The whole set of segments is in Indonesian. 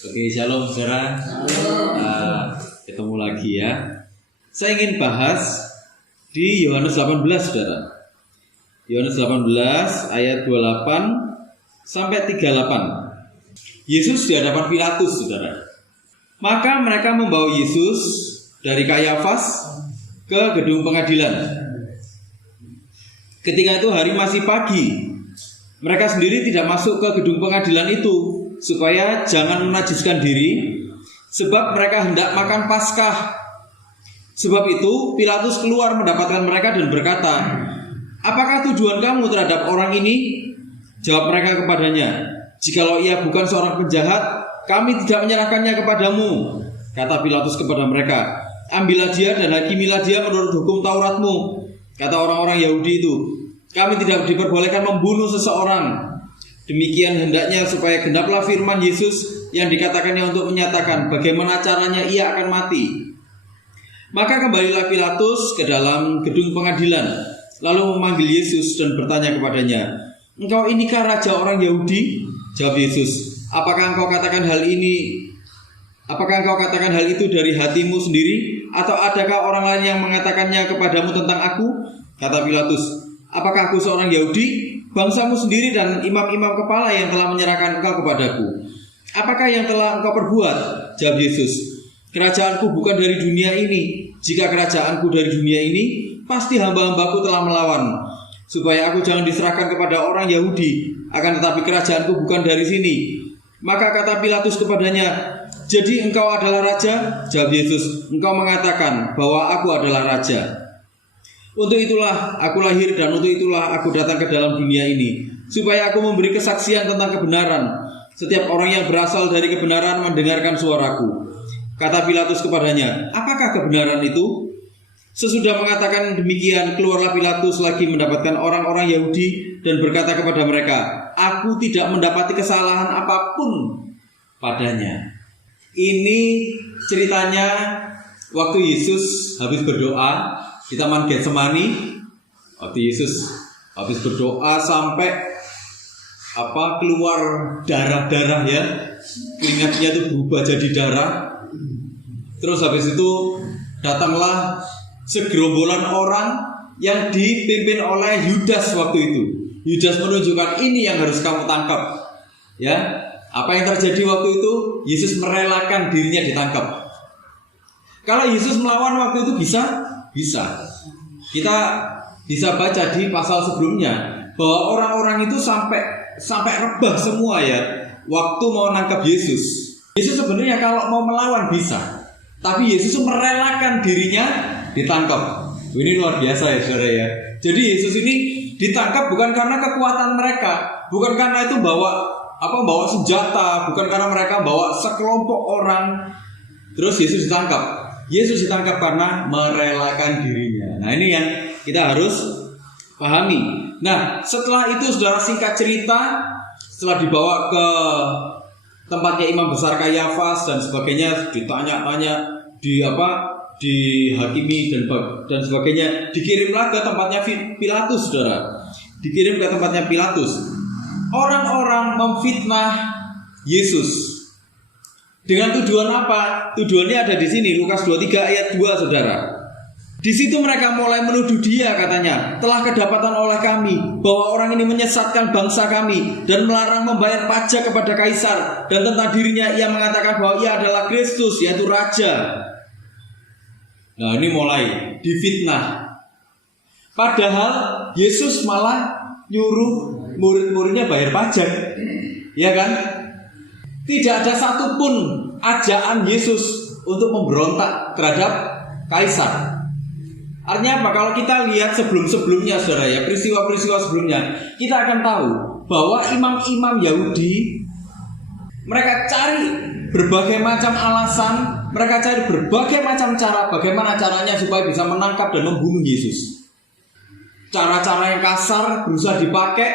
Oke, shalom saudara. Ketemu lagi ya. Saya ingin bahas di Yohanes 18 saudara. Yohanes 18 ayat 28 sampai 38. Yesus di hadapan Pilatus saudara. Maka mereka membawa Yesus dari Kayafas ke gedung pengadilan. Ketika itu hari masih pagi. Mereka sendiri tidak masuk ke gedung pengadilan itu supaya jangan menajiskan diri, sebab mereka hendak makan Paskah. Sebab itu Pilatus keluar mendapatkan mereka dan berkata, "Apakah tujuan kamu terhadap orang ini?" Jawab mereka kepadanya, "Jikalau ia bukan seorang penjahat, kami tidak menyerahkannya kepadamu." Kata Pilatus kepada mereka, "Ambillah dia dan hakimilah dia menurut hukum Tauratmu." Kata orang-orang Yahudi itu, "Kami tidak diperbolehkan membunuh seseorang." Demikian hendaknya supaya genaplah firman Yesus yang dikatakannya untuk menyatakan bagaimana caranya ia akan mati. Maka kembalilah Pilatus ke dalam gedung pengadilan, lalu memanggil Yesus dan bertanya kepadanya, "Engkau inikah raja orang Yahudi?" Jawab Yesus, Apakah engkau katakan hal itu dari hatimu sendiri, atau adakah orang lain yang mengatakannya kepadamu tentang aku? Kata Pilatus, "Apakah aku seorang Yahudi? Bangsamu sendiri dan imam-imam kepala yang telah menyerahkan engkau kepadaku. Apakah yang telah engkau perbuat?" Jawab Yesus, "Kerajaanku bukan dari dunia ini. Jika kerajaanku dari dunia ini, pasti hamba-hambaku telah melawan, supaya aku jangan diserahkan kepada orang Yahudi. Akan tetapi kerajaanku bukan dari sini." Maka kata Pilatus kepadanya, "Jadi engkau adalah raja?" Jawab Yesus, "Engkau mengatakan bahwa aku adalah raja. Untuk itulah aku lahir dan untuk itulah aku datang ke dalam dunia ini, supaya aku memberi kesaksian tentang kebenaran. Setiap orang yang berasal dari kebenaran mendengarkan suaraku." Kata Pilatus kepadanya, "Apakah kebenaran itu?" Sesudah mengatakan demikian, keluarlah Pilatus lagi mendapatkan orang-orang Yahudi dan berkata kepada mereka, "Aku tidak mendapati kesalahan apapun padanya." Ini ceritanya waktu Yesus habis berdoa di Taman Getsemani. Waktu Yesus habis berdoa sampai keluar darah-darah ya, keringatnya itu berubah jadi darah. Terus habis itu datanglah segerombolan orang yang dipimpin oleh Yudas waktu itu. Yudas menunjukkan, ini yang harus kamu tangkap. Ya, apa yang terjadi waktu itu? Yesus merelakan dirinya ditangkap. Kalau Yesus melawan waktu itu bisa. Kita bisa baca di pasal sebelumnya bahwa orang-orang itu sampai rebah semua ya waktu mau nangkap Yesus. Yesus sebenarnya kalau mau melawan bisa, tapi Yesus merelakan dirinya ditangkap. Ini luar biasa ya saudara ya. Jadi Yesus ini ditangkap bukan karena kekuatan mereka, bukan karena itu bawa senjata, bukan karena mereka bawa sekelompok orang. Terus Yesus ditangkap. Yesus ditangkap karena merelakan dirinya. Nah, ini yang kita harus pahami. Nah, setelah itu saudara, singkat cerita, setelah dibawa ke tempatnya imam besar Kayafas dan sebagainya, ditanya-tanya, dihakimi dan sebagainya, dikirimlah ke tempatnya Pilatus, saudara. Dikirim ke tempatnya Pilatus. Orang-orang memfitnah Yesus. Dengan tujuan apa? Tujuannya ada di sini, Lukas 23 ayat 2, saudara. Di situ mereka mulai menuduh dia, katanya, "Telah kedapatan oleh kami bahwa orang ini menyesatkan bangsa kami dan melarang membayar pajak kepada Kaisar, dan tentang dirinya ia mengatakan bahwa ia adalah Kristus, yaitu Raja." Nah, ini mulai difitnah. Padahal Yesus malah nyuruh murid-muridnya bayar pajak, ya kan? Tidak ada satupun ajaan Yesus untuk memberontak terhadap Kaisar. Artinya apa? Kalau kita lihat sebelum-sebelumnya saudara ya, peristiwa-peristiwa sebelumnya, kita akan tahu bahwa imam-imam Yahudi mereka cari berbagai macam alasan, mereka cari berbagai macam cara bagaimana caranya supaya bisa menangkap dan membunuh Yesus. Cara-cara yang kasar berusaha dipakai,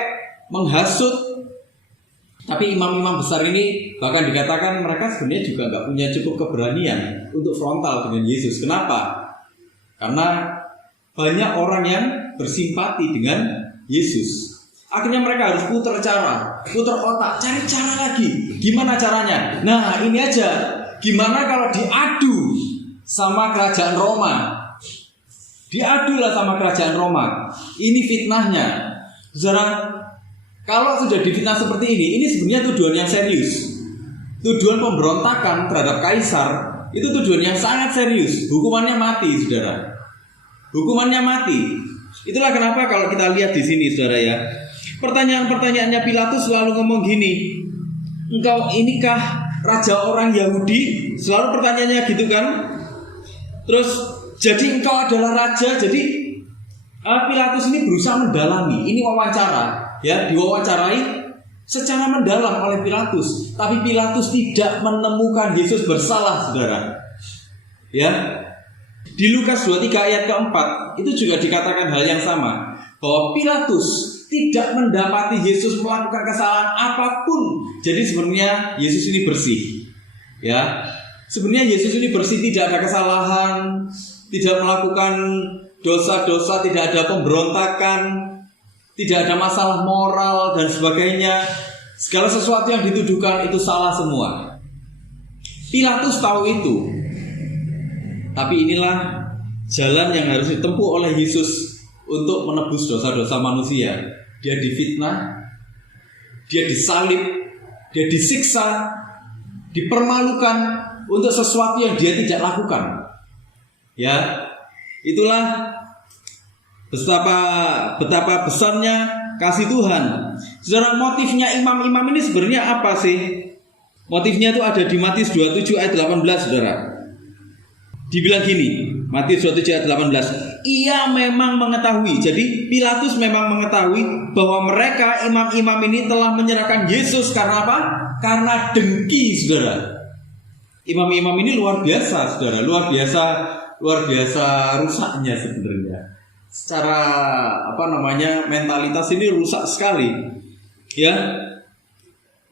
menghasut. Tapi imam-imam besar ini bahkan dikatakan mereka sebenarnya juga nggak punya cukup keberanian untuk frontal dengan Yesus. Kenapa? Karena banyak orang yang bersimpati dengan Yesus. Akhirnya mereka harus putar cara. putar otak, cari cara lagi. Gimana caranya? Nah, ini aja. Gimana kalau diadu sama kerajaan Roma? Diadulah sama kerajaan Roma. Ini fitnahnya. Saudara, kalau sudah difitnah seperti ini sebenarnya tuduhan yang serius. Tuduhan pemberontakan terhadap kaisar itu tuduhan yang sangat serius. Hukumannya mati, saudara. Hukumannya mati. Itulah kenapa kalau kita lihat di sini, saudara ya. Pertanyaan-pertanyaannya Pilatus selalu ngomong gini, engkau inikah raja orang Yahudi? Selalu pertanyaannya gitu kan. Terus jadi engkau adalah raja. Jadi Pilatus ini berusaha mendalami. Ini wawancara, ya, diwawancarai secara mendalam oleh Pilatus. Tapi Pilatus tidak menemukan Yesus bersalah, saudara. Ya. Di Lukas 23 ayat keempat itu juga dikatakan hal yang sama, bahwa Pilatus tidak mendapati Yesus melakukan kesalahan apapun. Jadi sebenarnya Yesus ini bersih. Ya. Sebenarnya Yesus ini bersih, tidak ada kesalahan, tidak melakukan dosa-dosa, tidak ada pemberontakan, tidak ada masalah moral dan sebagainya. Segala sesuatu yang dituduhkan itu salah semua. Pilatus tahu itu. Tapi inilah jalan yang harus ditempuh oleh Yesus untuk menebus dosa-dosa manusia. Dia difitnah, dia disalib, dia disiksa, dipermalukan untuk sesuatu yang dia tidak lakukan. Ya, itulah betapa besarnya kasih Tuhan. Saudara, motifnya imam-imam ini sebenarnya apa sih? Motifnya itu ada di Matius 27 ayat 18, saudara. Dibilang gini, Matius 27 ayat 18, ia memang mengetahui. Jadi Pilatus memang mengetahui bahwa mereka imam-imam ini telah menyerahkan Yesus karena apa? Karena dengki, saudara. Imam-imam ini luar biasa, saudara. Luar biasa rusaknya sebenarnya. Secara mentalitas ini rusak sekali. Ya.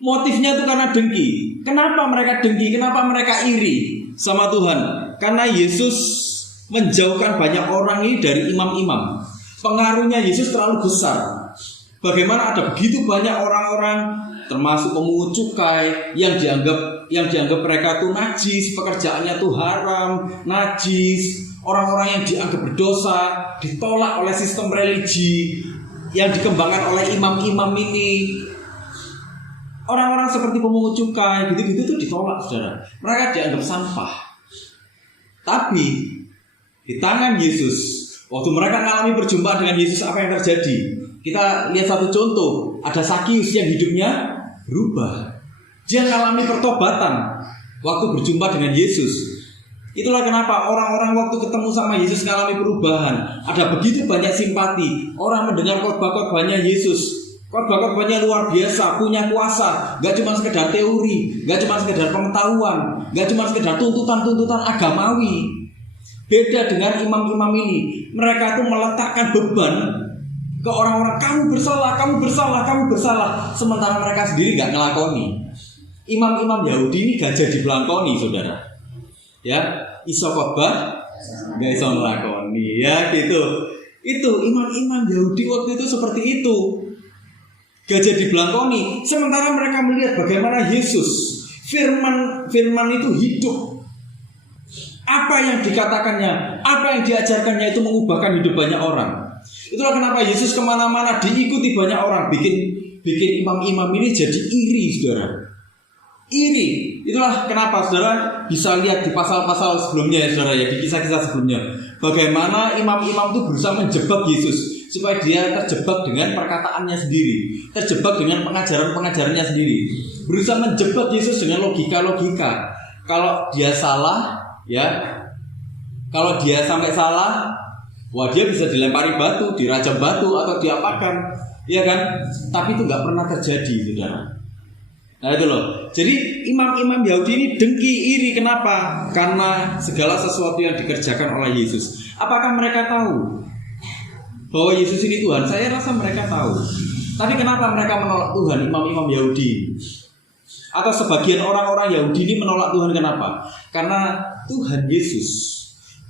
Motifnya itu karena dengki. Kenapa mereka dengki? Kenapa mereka iri sama Tuhan? Karena Yesus menjauhkan banyak orang ini dari imam-imam. Pengaruhnya Yesus terlalu besar. Bagaimana ada begitu banyak orang-orang, termasuk pemungut cukai, yang dianggap mereka itu najis, pekerjaannya itu haram, najis, orang-orang yang dianggap berdosa, ditolak oleh sistem religi yang dikembangkan oleh imam-imam ini. Orang-orang seperti pemungut cukai, gitu-gitu itu ditolak, saudara. Mereka dianggap sampah. Tapi di tangan Yesus, waktu mereka mengalami perjumpaan dengan Yesus, apa yang terjadi? Kita lihat satu contoh. Ada Sakius yang hidupnya berubah. Dia mengalami pertobatan waktu berjumpa dengan Yesus. Itulah kenapa orang-orang waktu ketemu sama Yesus mengalami perubahan. Ada begitu banyak simpati. Orang mendengar khotbah-khotbahnya Yesus. Khotbah-khotbahnya luar biasa, punya kuasa. Gak cuma sekedar teori, gak cuma sekedar pengetahuan, gak cuma sekedar tuntutan-tuntutan agamawi. Beda dengan imam-imam ini. Mereka itu meletakkan beban ke orang-orang, kamu bersalah, kamu bersalah, kamu bersalah. Sementara mereka sendiri gak ngelakoni. Imam-imam Yahudi ini gajah dibelangkoni, saudara. Ya, iso khotbah, gak iso ngelakoni. Ya gitu. Itu imam-imam Yahudi waktu itu seperti itu. Gajah dibelangkoni. Sementara mereka melihat bagaimana Yesus, firman itu hidup. Apa yang dikatakannya, apa yang diajarkannya itu mengubahkan hidup banyak orang. Itulah kenapa Yesus kemana-mana diikuti banyak orang. Bikin imam-imam ini jadi iri, saudara. Iri. Itulah kenapa saudara bisa lihat di pasal-pasal sebelumnya, saudara, ya, di kisah-kisah sebelumnya, bagaimana imam-imam itu berusaha menjebak Yesus supaya dia terjebak dengan perkataannya sendiri, terjebak dengan pengajaran-pengajarannya sendiri, berusaha menjebak Yesus dengan logika-logika. Kalau dia salah, ya, kalau dia sampai salah, wah, dia bisa dilempari batu, dirajam batu, atau diapakan, ya kan? Tapi itu nggak pernah terjadi, saudara. Nah itu loh. Jadi imam-imam Yahudi ini dengki, iri. Kenapa? Karena segala sesuatu yang dikerjakan oleh Yesus. Apakah mereka tahu bahwa Yesus ini Tuhan? Saya rasa mereka tahu. Tapi kenapa mereka menolak Tuhan, imam-imam Yahudi? Atau sebagian orang-orang Yahudi ini menolak Tuhan, kenapa? Karena Tuhan Yesus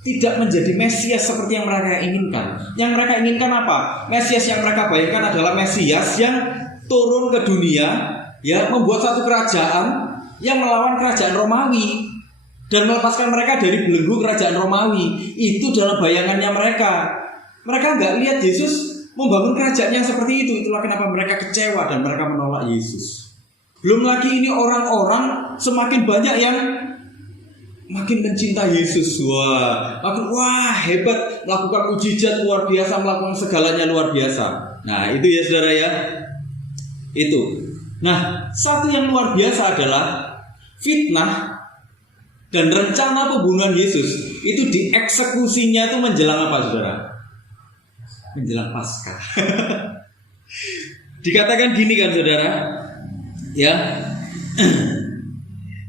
tidak menjadi Mesias seperti yang mereka inginkan. Yang mereka inginkan apa? Mesias yang mereka bayangkan adalah Mesias yang turun ke dunia, ya, membuat satu kerajaan yang melawan kerajaan Romawi dan melepaskan mereka dari belenggu kerajaan Romawi. Itu dalam bayangannya mereka. Mereka nggak lihat Yesus membangun kerajaan yang seperti itu. Itulah kenapa mereka kecewa dan mereka menolak Yesus. Belum lagi ini orang-orang semakin banyak yang makin mencinta Yesus. Wah hebat, melakukan mujizat luar biasa, melakukan segalanya luar biasa. Nah itu ya saudara ya. Itu. Nah satu yang luar biasa adalah fitnah dan rencana pembunuhan Yesus itu dieksekusinya itu menjelang apa saudara? Menjelang Paskah. Dikatakan gini kan saudara, ya,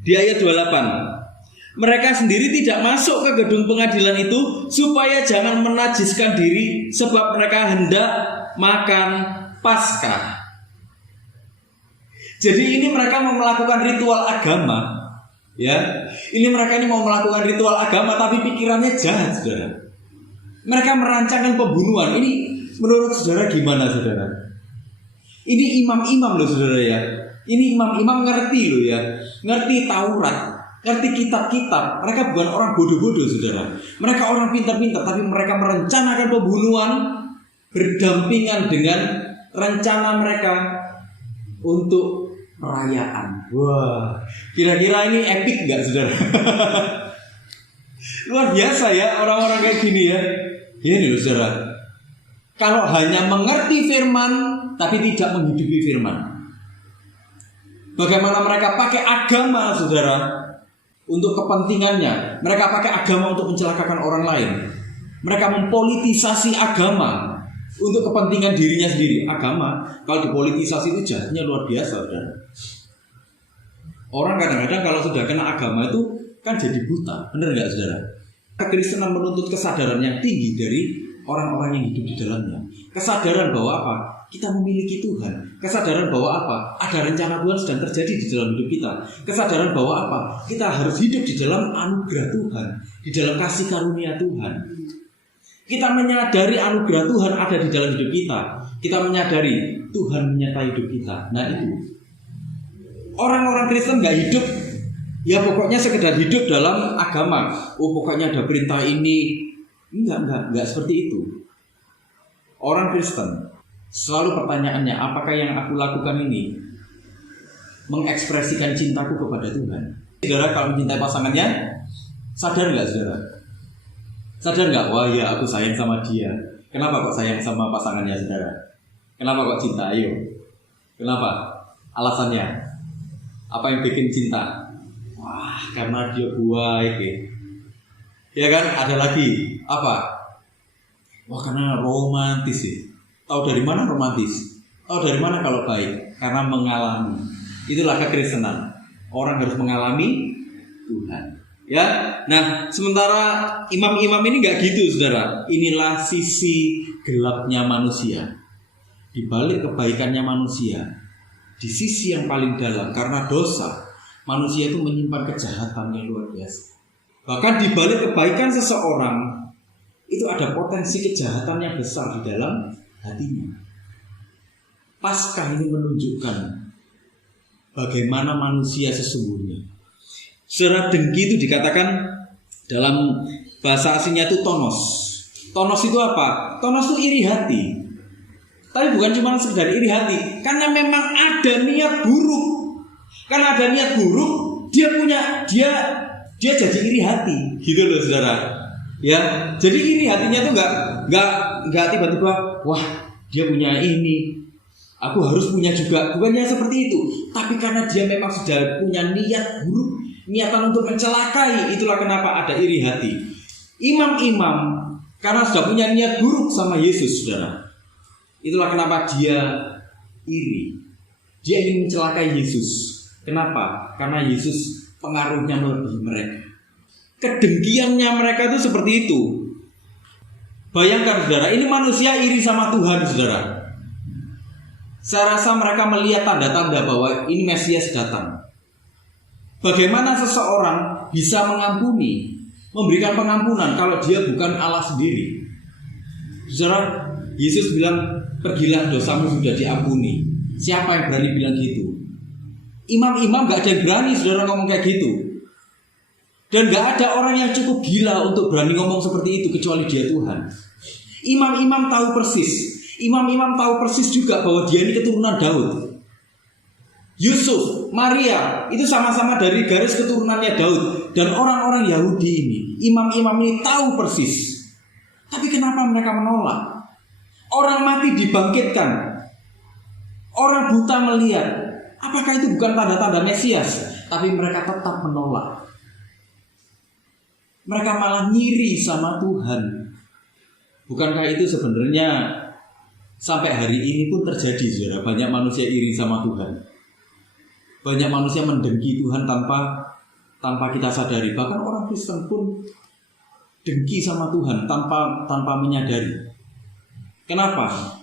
di ayat 28, mereka sendiri tidak masuk ke gedung pengadilan itu supaya jangan menajiskan diri, sebab mereka hendak makan Paskah. Jadi ini mereka mau melakukan ritual agama, ya. Ini mereka mau melakukan ritual agama, tapi pikirannya jahat, saudara. Mereka merancangkan pembunuhan. Ini menurut saudara gimana, saudara? Ini imam-imam loh, saudara ya. Ini imam-imam ngerti loh ya, ngerti Taurat, ngerti kitab-kitab. Mereka bukan orang bodoh-bodoh, saudara. Mereka orang pintar-pintar, tapi mereka merencanakan pembunuhan berdampingan dengan rencana mereka untuk perayaan. Wah, kira-kira ini epic nggak, saudara? Luar biasa ya orang-orang kayak gini ya. Ini loh, saudara. Kalau hanya mengerti firman tapi tidak menghidupi firman, bagaimana mereka pakai agama, saudara, untuk kepentingannya. Mereka pakai agama untuk mencelakakan orang lain. Mereka mempolitisasi agama untuk kepentingan dirinya sendiri. Agama kalau dipolitisasi itu jahatnya luar biasa, saudara. Orang kadang-kadang kalau sudah kena agama itu kan jadi buta, benar nggak, saudara? Kekristenan menuntut kesadaran yang tinggi dari orang-orang yang hidup di dalamnya. Kesadaran bahwa apa? Kita memiliki Tuhan. Kesadaran bahwa apa? Ada rencana Tuhan sedang terjadi di dalam hidup kita. Kesadaran bahwa apa? Kita harus hidup di dalam anugerah Tuhan, di dalam kasih karunia Tuhan. Kita menyadari anugerah Tuhan ada di dalam hidup kita. Kita menyadari Tuhan menyertai hidup kita. Nah itu. Orang-orang Kristen gak hidup, ya pokoknya sekedar hidup dalam agama. Oh pokoknya ada perintah ini. Enggak seperti itu. Orang Kristen selalu pertanyaannya, apakah yang aku lakukan ini mengekspresikan cintaku kepada Tuhan? Saudara kalau mencintai pasangannya, sadar gak, saudara? Sadar gak? Wah ya aku sayang sama dia. Kenapa kok sayang sama pasangannya, saudara? Kenapa kok cinta? Ayo. Kenapa? Alasannya? Apa yang bikin cinta? Wah karena dia baik ya. Ya kan? Ada lagi apa? Wah karena romantis ya. Tahu dari mana romantis? Tahu dari mana kalau baik? Karena mengalami. Itulah kekristenan. Orang harus mengalami Tuhan. Ya. Nah, sementara imam-imam ini nggak gitu, saudara. Inilah sisi gelapnya manusia. Di balik kebaikannya manusia, di sisi yang paling dalam, karena dosa, manusia itu menyimpan kejahatan yang luar biasa. Bahkan di balik kebaikan seseorang itu ada potensi kejahatan yang besar di dalam hatinya. Paskah ini menunjukkan bagaimana manusia sesungguhnya. Secara dengki itu dikatakan dalam bahasa aslinya itu tonos. Tonos itu apa? Tonos itu iri hati. Tapi bukan cuma sekedar iri hati, karena memang ada niat buruk. Karena ada niat buruk, dia jadi iri hati, gitu loh, saudara. Ya, jadi iri hatinya tuh nggak tiba-tiba, wah dia punya ini, aku harus punya juga. Bukannya seperti itu, tapi karena dia memang sudah punya niat buruk, niatan untuk mencelakai. Itulah kenapa ada iri hati. Imam-imam karena sudah punya niat buruk sama Yesus, saudara. Itulah kenapa dia iri. Dia ingin mencelakai Yesus. Kenapa? Karena Yesus pengaruhnya melebihi mereka. Kedengkiannya mereka itu seperti itu. Bayangkan, saudara, ini manusia iri sama Tuhan, saudara. Saya rasa mereka melihat tanda-tanda bahwa ini Mesias datang. Bagaimana seseorang bisa mengampuni, memberikan pengampunan kalau dia bukan Allah sendiri? Saudara, Yesus bilang, pergilah dosamu sudah diampuni. Siapa yang berani bilang gitu? Imam-imam gak ada yang berani saudara ngomong kayak gitu. Dan gak ada orang yang cukup gila untuk berani ngomong seperti itu kecuali dia Tuhan. Imam-imam tahu persis. Imam-imam tahu persis juga bahwa dia ini keturunan Daud. Yusuf, Maria itu sama-sama dari garis keturunannya Daud. Dan orang-orang Yahudi ini, imam-imam ini tahu persis. Tapi kenapa mereka menolak? Orang mati dibangkitkan, orang buta melihat. Apakah itu bukan tanda-tanda Mesias? Tapi mereka tetap menolak. Mereka malah ngiri sama Tuhan. Bukankah itu sebenarnya sampai hari ini pun terjadi, saudara? Banyak manusia iri sama Tuhan. Banyak manusia mendengki Tuhan tanpa kita sadari. Bahkan orang Kristen pun dengki sama Tuhan tanpa menyadari. Kenapa?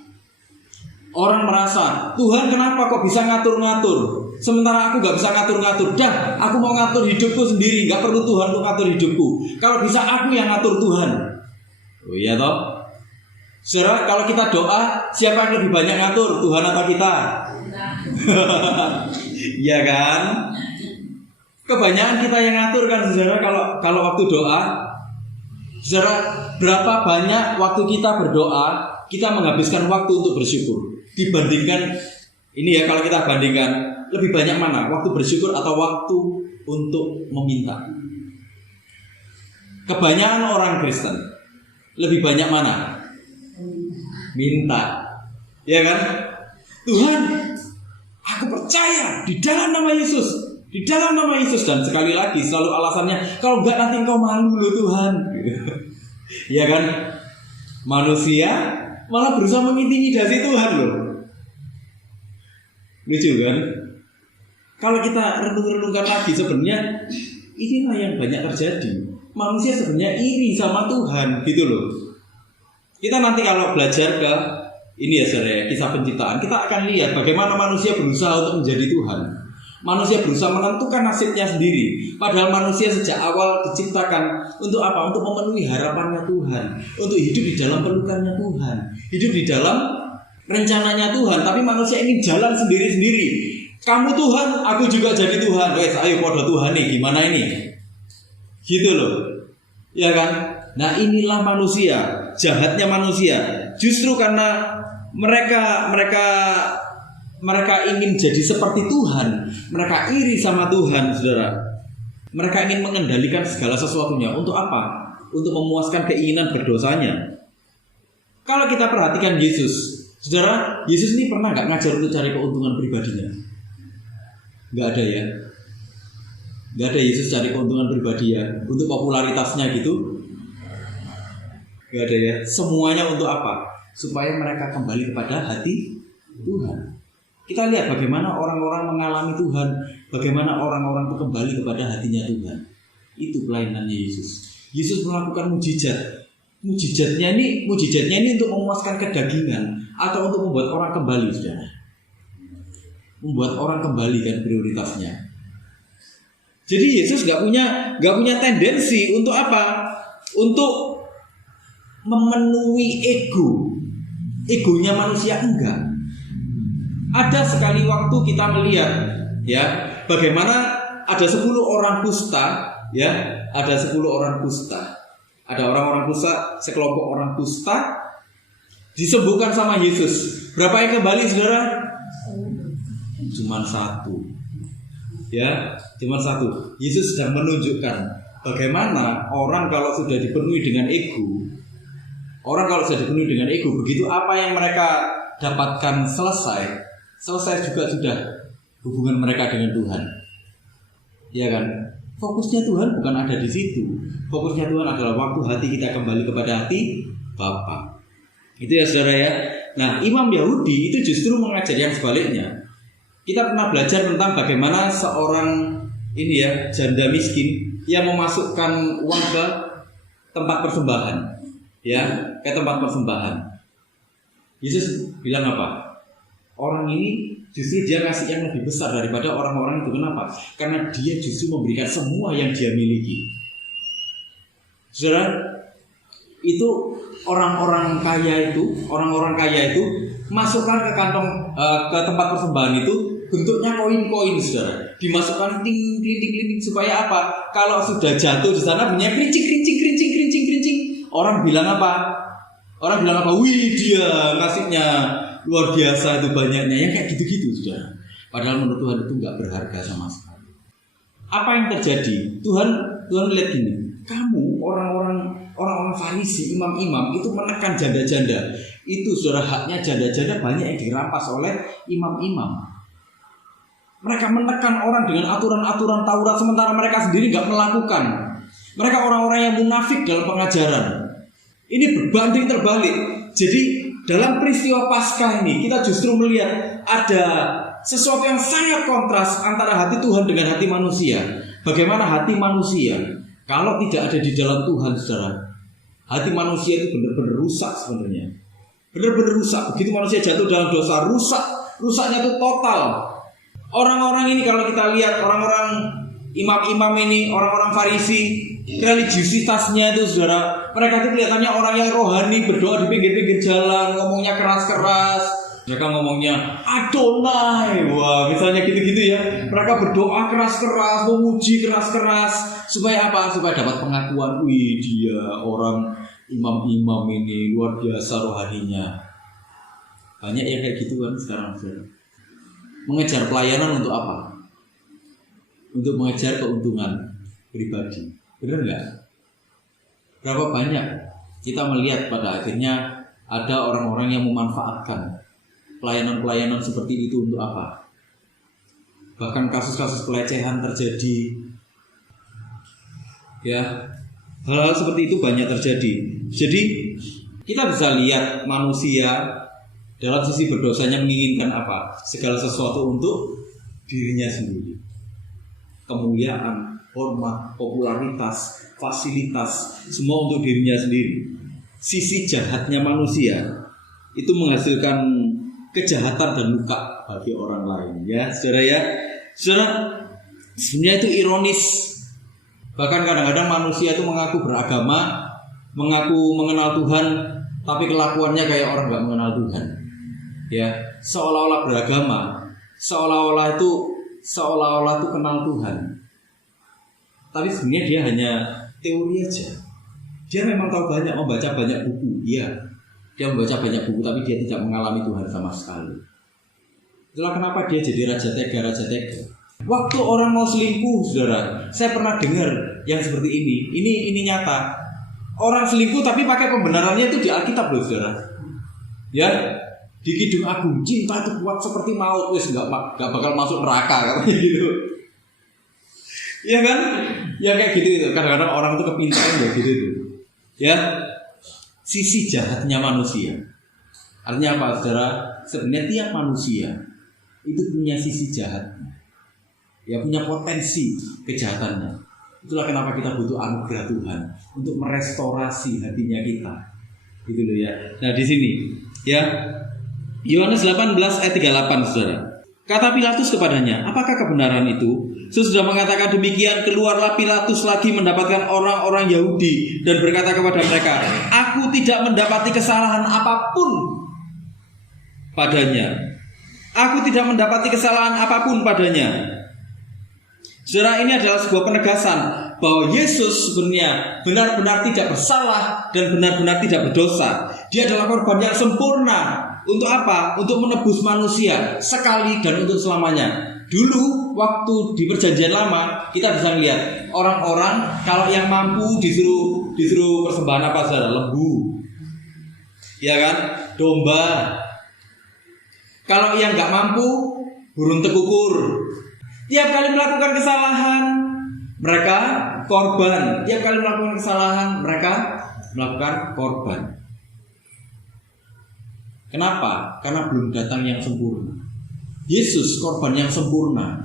Orang merasa, Tuhan kenapa kok bisa ngatur-ngatur? Sementara aku gak bisa ngatur-ngatur. Dah, aku mau ngatur hidupku sendiri. Gak perlu Tuhan untuk ngatur hidupku. Kalau bisa aku yang ngatur Tuhan. Oh iya toh? Saudara, kalau kita doa, siapa yang lebih banyak ngatur? Tuhan atau kita? Iya kan? Kebanyakan kita yang ngatur kan, saudara. Kalau waktu doa, saudara, berapa banyak waktu kita berdoa, kita menghabiskan waktu untuk bersyukur dibandingkan ini ya, kalau kita bandingkan lebih banyak mana? Waktu bersyukur atau waktu untuk meminta? Kebanyakan orang Kristen lebih banyak mana? Minta. Ya kan? Tuhan, aku percaya di dalam nama Yesus. Di dalam nama Yesus. Dan sekali lagi selalu alasannya, kalau enggak nanti engkau malu loh Tuhan. Ya kan? Manusia malah berusaha mengintimidasi Tuhan loh. Lucu kan? Kalau kita renung-renungkan lagi, sebenarnya inilah yang banyak terjadi. Manusia sebenarnya iri sama Tuhan gitu loh. Kita nanti kalau belajar ke ini ya saudara, kisah penciptaan, kita akan lihat bagaimana manusia berusaha untuk menjadi Tuhan. Manusia berusaha menentukan nasibnya sendiri. Padahal manusia sejak awal diciptakan untuk apa? Untuk memenuhi harapannya Tuhan, untuk hidup di dalam pelukannya Tuhan, hidup di dalam rencananya Tuhan. Tapi manusia ingin jalan sendiri-sendiri. Kamu Tuhan, aku juga jadi Tuhan. Wes, ayo podo Tuhan nih, gimana ini? Gitu loh. Ya kan? Nah, inilah manusia, jahatnya manusia. Justru karena mereka ingin jadi seperti Tuhan, mereka iri sama Tuhan, saudara. Mereka ingin mengendalikan segala sesuatunya. Untuk apa? Untuk memuaskan keinginan berdosanya. Kalau kita perhatikan Yesus, saudara, Yesus ini pernah gak ngajar untuk cari keuntungan pribadinya? Gak ada ya. Gak ada Yesus cari keuntungan pribadi ya, untuk popularitasnya gitu. Gak ada ya. Semuanya untuk apa? Supaya mereka kembali kepada hati Tuhan. Kita lihat bagaimana orang-orang mengalami Tuhan, bagaimana orang-orang itu kembali kepada hatinya Tuhan. Itu pelayanannya Yesus. Yesus melakukan mujizat. Mujizatnya ini untuk memuaskan kedagingan atau untuk membuat orang kembali, saudara. Membuat orang kembali kan prioritasnya. Jadi Yesus gak punya tendensi untuk apa? Untuk memenuhi egonya manusia, enggak. Ada sekali waktu kita melihat ya, bagaimana ada 10 orang kusta ya, ada 10 orang kusta. Ada orang-orang kusta, sekelompok orang kusta disembuhkan sama Yesus. Berapa yang kembali, saudara? Cuman 1. Ya, cuman 1. Yesus sedang menunjukkan bagaimana orang kalau sudah dipenuhi dengan ego, begitu apa yang mereka dapatkan selesai juga sudah hubungan mereka dengan Tuhan. Ya kan? Fokusnya Tuhan bukan ada di situ. Fokusnya Tuhan adalah waktu hati kita kembali kepada hati Bapa. Itu ya saudara ya. Nah, imam Yahudi itu justru mengajar yang sebaliknya. Kita pernah belajar tentang bagaimana seorang ini ya, janda miskin yang memasukkan uang ke tempat persembahan. Ya, ke tempat persembahan. Yesus bilang apa? Orang ini justru dia ngasih yang lebih besar daripada orang-orang itu. Kenapa? Karena dia justru memberikan semua yang dia miliki. Saudara, itu orang-orang kaya itu masukkan ke kantong ke tempat persembahan itu bentuknya koin-koin, saudara. Dimasukkan ting supaya apa? Kalau sudah jatuh di sana bunyinya krincing. Orang bilang apa? Wih, dia ngasihnya luar biasa, itu banyaknya. Yang kayak gitu-gitu, saudara. Padahal menurut Tuhan itu nggak berharga sama sekali. Apa yang terjadi? Tuhan lihat gini. Kamu orang-orang Farisi, imam-imam itu menekan janda-janda. Itu saudara, haknya janda-janda banyak yang dirampas oleh imam-imam. Mereka menekan orang dengan aturan-aturan Taurat, sementara mereka sendiri nggak melakukan. Mereka orang-orang yang munafik dalam pengajaran. Ini berbanding terbalik. Jadi dalam peristiwa Paskah ini kita justru melihat ada sesuatu yang sangat kontras antara hati Tuhan dengan hati manusia. Bagaimana hati manusia kalau tidak ada di dalam Tuhan, saudara? Hati manusia itu benar-benar rusak sebenarnya. Benar-benar rusak. Begitu manusia jatuh dalam dosa, rusaknya itu total. Orang-orang ini kalau kita lihat, orang-orang imam-imam ini, orang-orang Farisi, religiusitasnya itu, saudara, mereka itu kelihatannya orang yang rohani, berdoa di pinggir-pinggir jalan, ngomongnya keras-keras. Mereka ngomongnya Adonai, wah, misalnya gitu-gitu ya. Mereka berdoa keras-keras, memuji keras-keras, supaya apa? Supaya dapat pengakuan, wih, dia orang imam-imam ini luar biasa rohaninya. Banyak yang kayak gitu kan sekarang, saudara. Mengejar pelayanan untuk apa? Untuk mengejar keuntungan pribadi. Benar nggak? Berapa banyak kita melihat pada akhirnya ada orang-orang yang memanfaatkan pelayanan-pelayanan seperti itu untuk apa? Bahkan kasus-kasus pelecehan terjadi. Ya, hal-hal seperti itu banyak terjadi. Jadi kita bisa lihat manusia dalam sisi berdosanya menginginkan apa? Segala sesuatu untuk dirinya sendiri. Kemuliaan, hormat, popularitas, fasilitas, semua untuk dirinya sendiri. Sisi jahatnya manusia itu menghasilkan kejahatan dan luka bagi orang lain, ya, saudara ya. Saudara, sebenarnya itu ironis. Bahkan kadang-kadang manusia itu mengaku beragama, mengaku mengenal Tuhan, tapi kelakuannya kayak orang nggak mengenal Tuhan. Ya, seolah-olah beragama, seolah-olah itu kenal Tuhan. Tapi sebenarnya dia hanya teori aja. Dia memang tahu banyak, membaca banyak buku, iya. Dia membaca banyak buku, tapi dia tidak mengalami Tuhan sama sekali. Itulah kenapa dia jadi raja tega. Waktu orang mau selingkuh, saudara, saya pernah dengar yang seperti ini. Ini nyata. Orang selingkuh tapi pakai pembenarannya itu di Alkitab loh, saudara. Ya. Di Kidung Agung, cinta itu kuat seperti maut, wis nggak bakal masuk neraka katanya gitu. Iya kan? Ya kayak gitu itu. Kadang-kadang orang itu kepintaran ya gitu itu. Ya, sisi jahatnya manusia. Artinya apa, saudara? Sebenarnya tiap manusia itu punya sisi jahatnya. Ya, punya potensi kejahatannya. Itulah kenapa kita butuh anugerah Tuhan untuk merestorasi hatinya kita. Gitu loh ya. Nah di sini, ya. Yohanes 18 ayat 38, saudara. Kata Pilatus kepadanya, apakah kebenaran itu? Sesudah mengatakan demikian, keluarlah Pilatus lagi mendapatkan orang-orang Yahudi dan berkata kepada mereka, aku tidak mendapati kesalahan apapun padanya. Aku tidak mendapati kesalahan apapun padanya. Saudara, ini adalah sebuah penegasan bahwa Yesus sebenarnya benar-benar tidak bersalah dan benar-benar tidak berdosa. Dia adalah korban yang sempurna. Untuk apa? Untuk menebus manusia sekali dan untuk selamanya. Dulu waktu di Perjanjian Lama kita bisa lihat orang-orang kalau yang mampu disuruh persembahan apa, saudara? Lembu, ya kan? Domba. Kalau yang nggak mampu, burung tekukur. Tiap kali melakukan kesalahan mereka korban. Tiap kali melakukan kesalahan mereka melakukan korban. Kenapa? Karena belum datang yang sempurna. Yesus korban yang sempurna,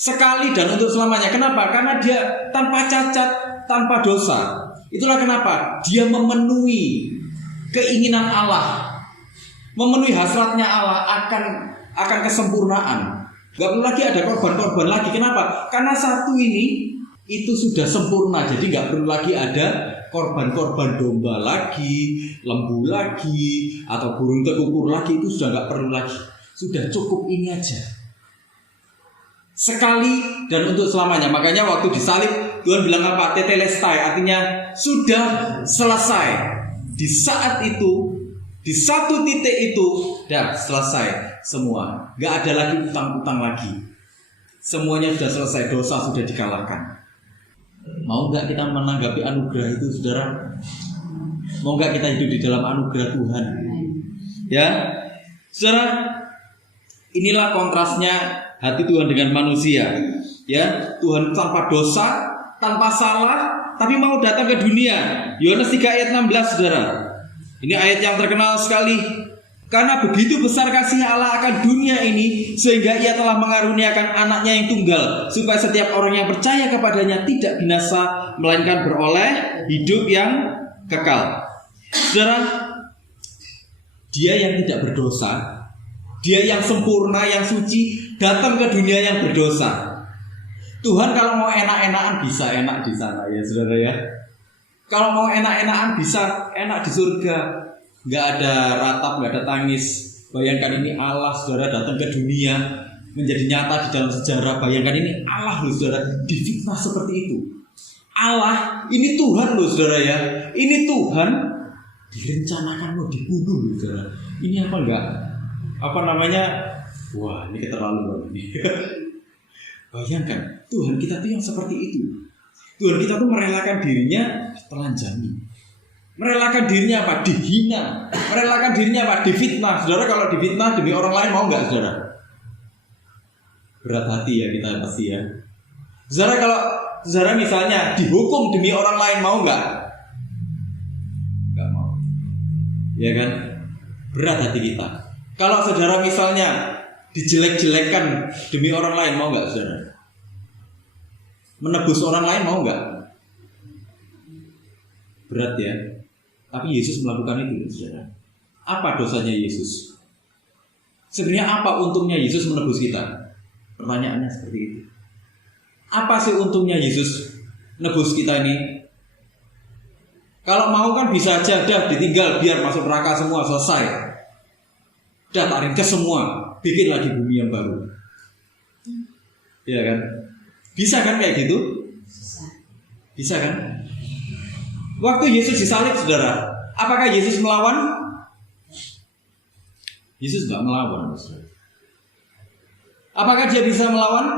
sekali dan untuk selamanya. Kenapa? Karena dia tanpa cacat, tanpa dosa. Itulah kenapa dia memenuhi keinginan Allah, memenuhi hasratnya Allah akan kesempurnaan. Gak perlu lagi ada korban-korban lagi. Kenapa? Karena satu ini itu sudah sempurna. Jadi gak perlu lagi ada korban-korban domba lagi, lembu lagi, atau burung tekukur lagi, itu sudah nggak perlu lagi. Sudah cukup ini aja. Sekali dan untuk selamanya. Makanya waktu disalib Tuhan bilang apa? Tetelestai, artinya sudah selesai. Di saat itu, di satu titik itu, dah selesai semua. Nggak ada lagi utang-utang lagi. Semuanya sudah selesai, dosa sudah dikalahkan. Mau nggak kita menanggapi anugerah itu, saudara? Mau nggak kita hidup di dalam anugerah Tuhan? Ya, saudara, inilah kontrasnya hati Tuhan dengan manusia. Ya, Tuhan tanpa dosa, tanpa salah, tapi mau datang ke dunia. Yohanes 3 ayat 16, saudara. Ini ayat yang terkenal sekali. Karena begitu besar kasih Allah akan dunia ini, sehingga ia telah mengaruniakan anaknya yang tunggal, supaya setiap orang yang percaya kepadanya tidak binasa, melainkan beroleh hidup yang kekal. Saudara, dia yang tidak berdosa, dia yang sempurna, yang suci, datang ke dunia yang berdosa. Tuhan kalau mau enak-enakan bisa enak di sana, ya saudara ya. Kalau mau enak-enakan bisa enak di surga. Nggak ada ratap, nggak ada tangis. Bayangkan ini Allah, saudara, datang ke dunia menjadi nyata di dalam sejarah. Bayangkan ini Allah loh, saudara, difitnah seperti itu. Allah, ini Tuhan loh, saudara ya. Ini Tuhan direncanakan mau dibunuh loh, saudara. Ini apa enggak? Apa namanya? Wah, ini keterlaluan ini. Bayangkan, Tuhan kita tuh yang seperti itu. Tuhan kita tuh merelakan dirinya telanjangi. Merelakan dirinya apa? Dihina. Merelakan dirinya apa? Difitnah. Saudara, kalau difitnah demi orang lain mau nggak, saudara? Berat hati ya kita pasti ya. Saudara, kalau saudara misalnya dihukum demi orang lain mau nggak? Nggak mau. Ya kan? Berat hati kita. Kalau saudara misalnya dijelek-jelekkan demi orang lain mau nggak, saudara? Menebus orang lain mau nggak? Berat ya. Tapi Yesus melakukan itu, saudara. Apa dosanya Yesus? Sebenarnya apa untungnya Yesus menebus kita? Pertanyaannya seperti itu. Apa sih untungnya Yesus nebus kita ini? Kalau mau kan bisa aja, dah ditinggal biar masuk neraka semua, selesai. Dah tarik ke semua, bikin lagi bumi yang baru. Iya kan? Bisa kan kayak gitu? Bisa kan? Waktu Yesus disalib, saudara, apakah Yesus melawan? Yesus nggak melawan, saudara. Apakah dia bisa melawan?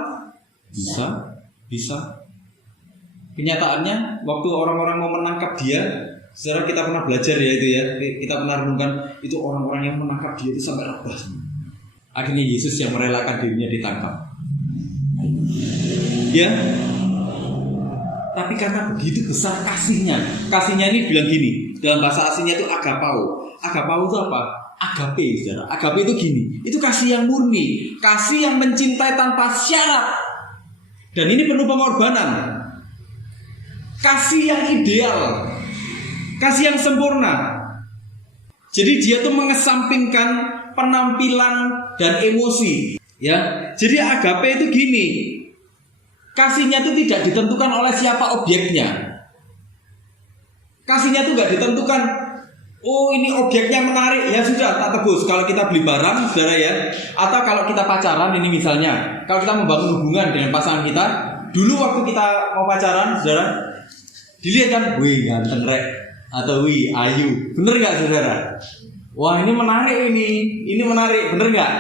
Bisa. Kenyataannya, waktu orang-orang mau menangkap dia, saudara, kita pernah belajar ya itu ya, kita pernah renungkan itu orang-orang yang menangkap dia itu sampai rebah. Akhirnya Yesus yang merelakan dirinya ditangkap. Ya. Tapi karena begitu besar kasihnya ini bilang gini, dalam bahasa aslinya itu agapao. Agapao itu apa? Agape, saudara. Agape itu gini, itu kasih yang murni, kasih yang mencintai tanpa syarat. Dan ini penuh pengorbanan. Kasih yang ideal, kasih yang sempurna. Jadi dia tuh mengesampingkan penampilan dan emosi. Ya, jadi agape itu gini. Kasihnya itu tidak ditentukan oleh siapa objeknya. Kasihnya itu gak ditentukan. Oh, ini objeknya menarik, ya sudah tak tebus. Kalau kita beli barang, saudara ya, atau kalau kita pacaran ini misalnya, kalau kita membangun hubungan dengan pasangan kita, dulu waktu kita mau pacaran, saudara, dilihat kan, wih ganteng rek, atau wih ayu, bener gak, saudara? Wah, ini menarik ini menarik, bener gak?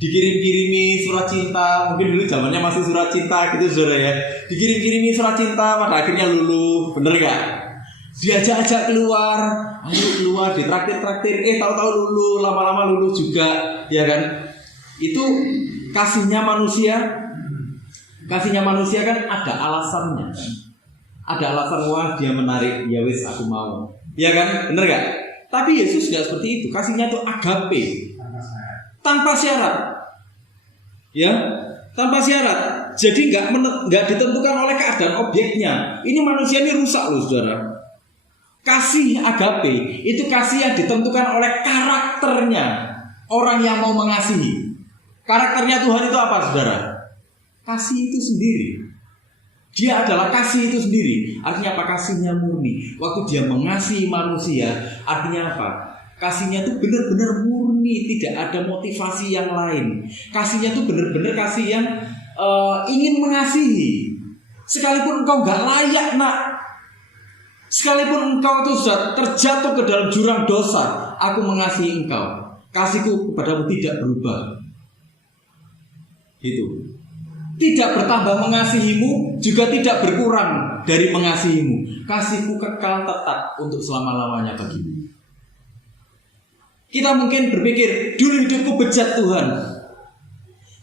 Dikirim-kirimi surat cinta, mungkin dulu zamannya masih surat cinta gitu, saudara ya. Dikirim-kirimi surat cinta, pada akhirnya luluh, bener gak? Diajak-ajak keluar, ayo keluar, ditraktir-traktir, tahu-tahu luluh, lama-lama luluh juga, ya kan? Itu kasihnya manusia. Kasihnya manusia kan ada alasannya. Ada alasan, wah dia menarik, ya wis aku mau, ya kan? Bener gak? Tapi Yesus gak seperti itu. Kasihnya tuh agape, tanpa syarat. Ya, tanpa syarat. Jadi nggak ditentukan oleh keadaan objeknya. Ini manusia ini rusak loh, saudara. Kasih agape itu kasih yang ditentukan oleh karakternya orang yang mau mengasihi. Karakternya Tuhan itu apa, saudara? Kasih itu sendiri. Dia adalah kasih itu sendiri. Artinya apa? Kasihnya murni. Waktu dia mengasihi manusia, artinya apa? Kasihnya itu benar-benar murni, tidak ada motivasi yang lain. Kasihnya itu benar-benar kasih yang ingin mengasihi. Sekalipun engkau gak layak, nak. Sekalipun engkau itu sudah terjatuh ke dalam jurang dosa, aku mengasihi engkau. Kasihku kepadamu tidak berubah. Gitu. Tidak bertambah mengasihimu, juga tidak berkurang dari mengasihimu. Kasihku kekal tetap untuk selama-lamanya bagimu. Kita mungkin berpikir, dulu hidupku bejat Tuhan.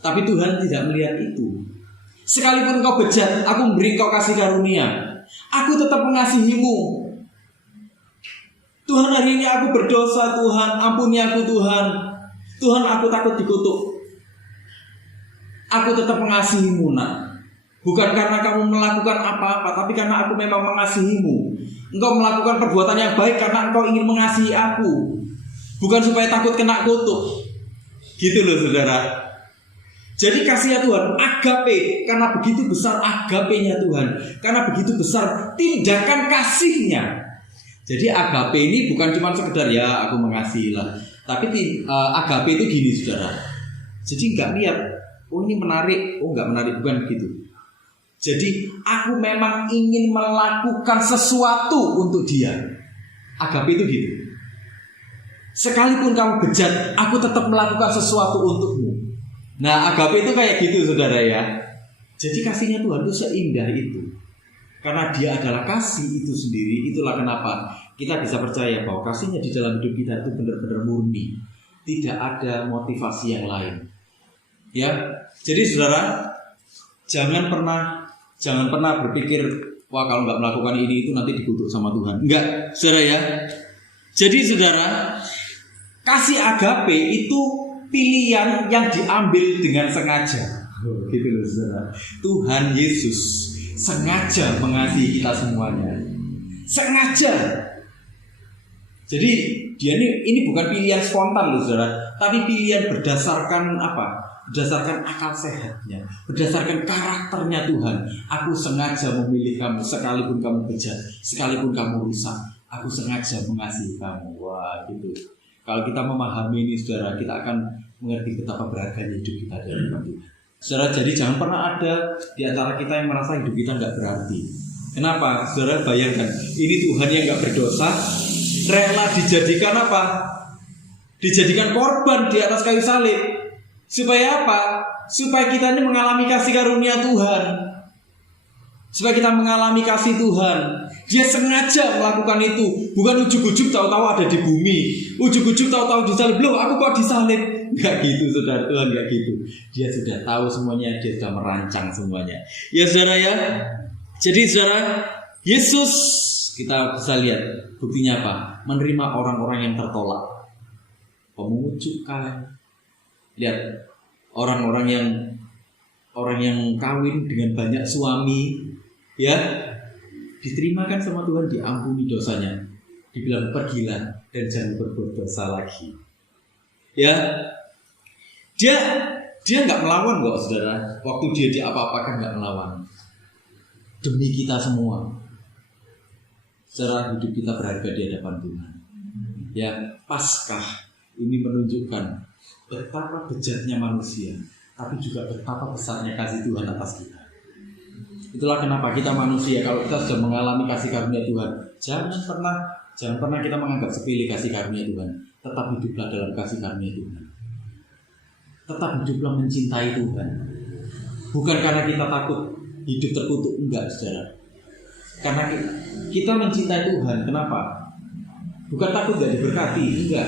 Tapi Tuhan tidak melihat itu. Sekalipun kau bejat, aku memberi kau kasih karunia. Aku tetap mengasihimu. Tuhan, hari ini aku berdosa, Tuhan, ampuni aku, Tuhan. Tuhan, aku takut dikutuk. Aku tetap mengasihimu, nak. Bukan karena kamu melakukan apa-apa, tapi karena aku memang mengasihimu. Engkau melakukan perbuatan yang baik karena engkau ingin mengasihi aku, bukan supaya takut kena kutuk. Gitu loh, saudara. Jadi kasihnya Tuhan, agape, karena begitu besar agapenya Tuhan, karena begitu besar tindakan kasihnya. Jadi agape ini bukan cuma sekedar ya aku mengasihi lah, tapi agape itu gini, saudara. Jadi nggak lihat, oh ini menarik, oh nggak menarik, bukan gitu. Jadi aku memang ingin melakukan sesuatu untuk dia. Agape itu gitu. Sekalipun kamu bejat, aku tetap melakukan sesuatu untukmu. Nah, agape itu kayak gitu, saudara ya. Jadi kasihnya Tuhan itu seindah itu. Karena dia adalah kasih itu sendiri. Itulah kenapa kita bisa percaya bahwa kasihnya di dalam hidup kita itu benar-benar murni. Tidak ada motivasi yang lain. Ya, jadi saudara, jangan pernah berpikir, wah kalau nggak melakukan ini itu nanti dikutuk sama Tuhan. Enggak, saudara ya. Jadi saudara, kasih agape itu pilihan yang diambil dengan sengaja. Gitu loh, saudara. Tuhan Yesus sengaja mengasihi kita semuanya. Sengaja. Jadi dia ini bukan pilihan spontan loh, saudara, tapi pilihan berdasarkan apa? Berdasarkan akal sehatnya, berdasarkan karakternya Tuhan. Aku sengaja memilih kamu, sekalipun kamu bejat, sekalipun kamu rusak, aku sengaja mengasihi kamu. Wah, gitu. Kalau kita memahami ini, saudara, kita akan mengerti betapa berharganya hidup kita dari Tuhan. Saudara, jadi jangan pernah ada di antara kita yang merasa hidup kita nggak berarti. Kenapa? Saudara, bayangkan, ini Tuhan yang nggak berdosa, rela dijadikan apa? Dijadikan korban di atas kayu salib. Supaya apa? Supaya kita ini mengalami kasih karunia Tuhan. Supaya kita mengalami kasih Tuhan. Dia sengaja melakukan itu. Bukan ujuk-ujuk tahu-tahu ada di bumi, ujuk-ujuk tahu-tahu disalib. Loh, aku kok disalib? Gak gitu, saudara. Tuhan gak gitu. Dia sudah tahu semuanya. Dia sudah merancang semuanya. Ya saudara ya. Jadi saudara, Yesus, kita bisa lihat buktinya apa? Menerima orang-orang yang tertolak, pemungut cukai. Lihat orang yang kawin dengan banyak suami, ya, diterimakan sama Tuhan, diampuni dosanya, dibilang pergilah dan jangan berbuat dosa lagi. Ya, dia nggak melawan kok, saudara. Waktu dia diapa-apakan nggak melawan. Demi kita semua. Secara hidup kita berharga di hadapan Tuhan. Ya, Paskah ini menunjukkan betapa bejatnya manusia, tapi juga betapa besarnya kasih Tuhan atas kita. Itulah kenapa kita manusia, kalau kita sudah mengalami kasih karunia Tuhan, jangan pernah kita menganggap sepele kasih karunia Tuhan. Tetap hiduplah dalam kasih karunia Tuhan. Tetap hiduplah mencintai Tuhan. Bukan karena kita takut hidup terkutuk, enggak, saudara. Karena kita mencintai Tuhan. Kenapa? Bukan takut gak diberkati, enggak.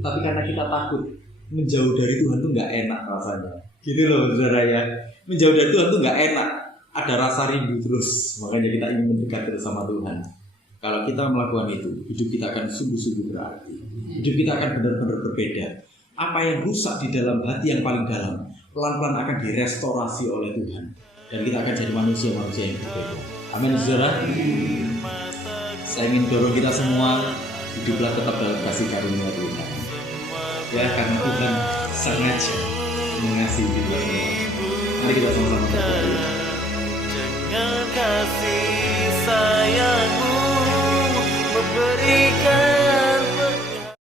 Tapi karena kita takut menjauh dari Tuhan tuh nggak enak rasanya, gitu loh, saudara ya. Menjauh dari Tuhan tuh nggak enak, ada rasa rindu terus. Makanya kita ingin mendekat terus sama Tuhan. Kalau kita melakukan itu, hidup kita akan sungguh-sungguh berarti. Hidup kita akan benar-benar berbeda. Apa yang rusak di dalam hati yang paling dalam, pelan-pelan akan direstorasi oleh Tuhan, dan kita akan jadi manusia-manusia yang berbeda. Amin, saudara. Saya ingin dorong kita semua, hiduplah tetap dalam kasih karunia Tuhan. Ya, karena Tuhan sengaja mengasihi kita semua. Mari kita sama-sama berdoa. dengan kasih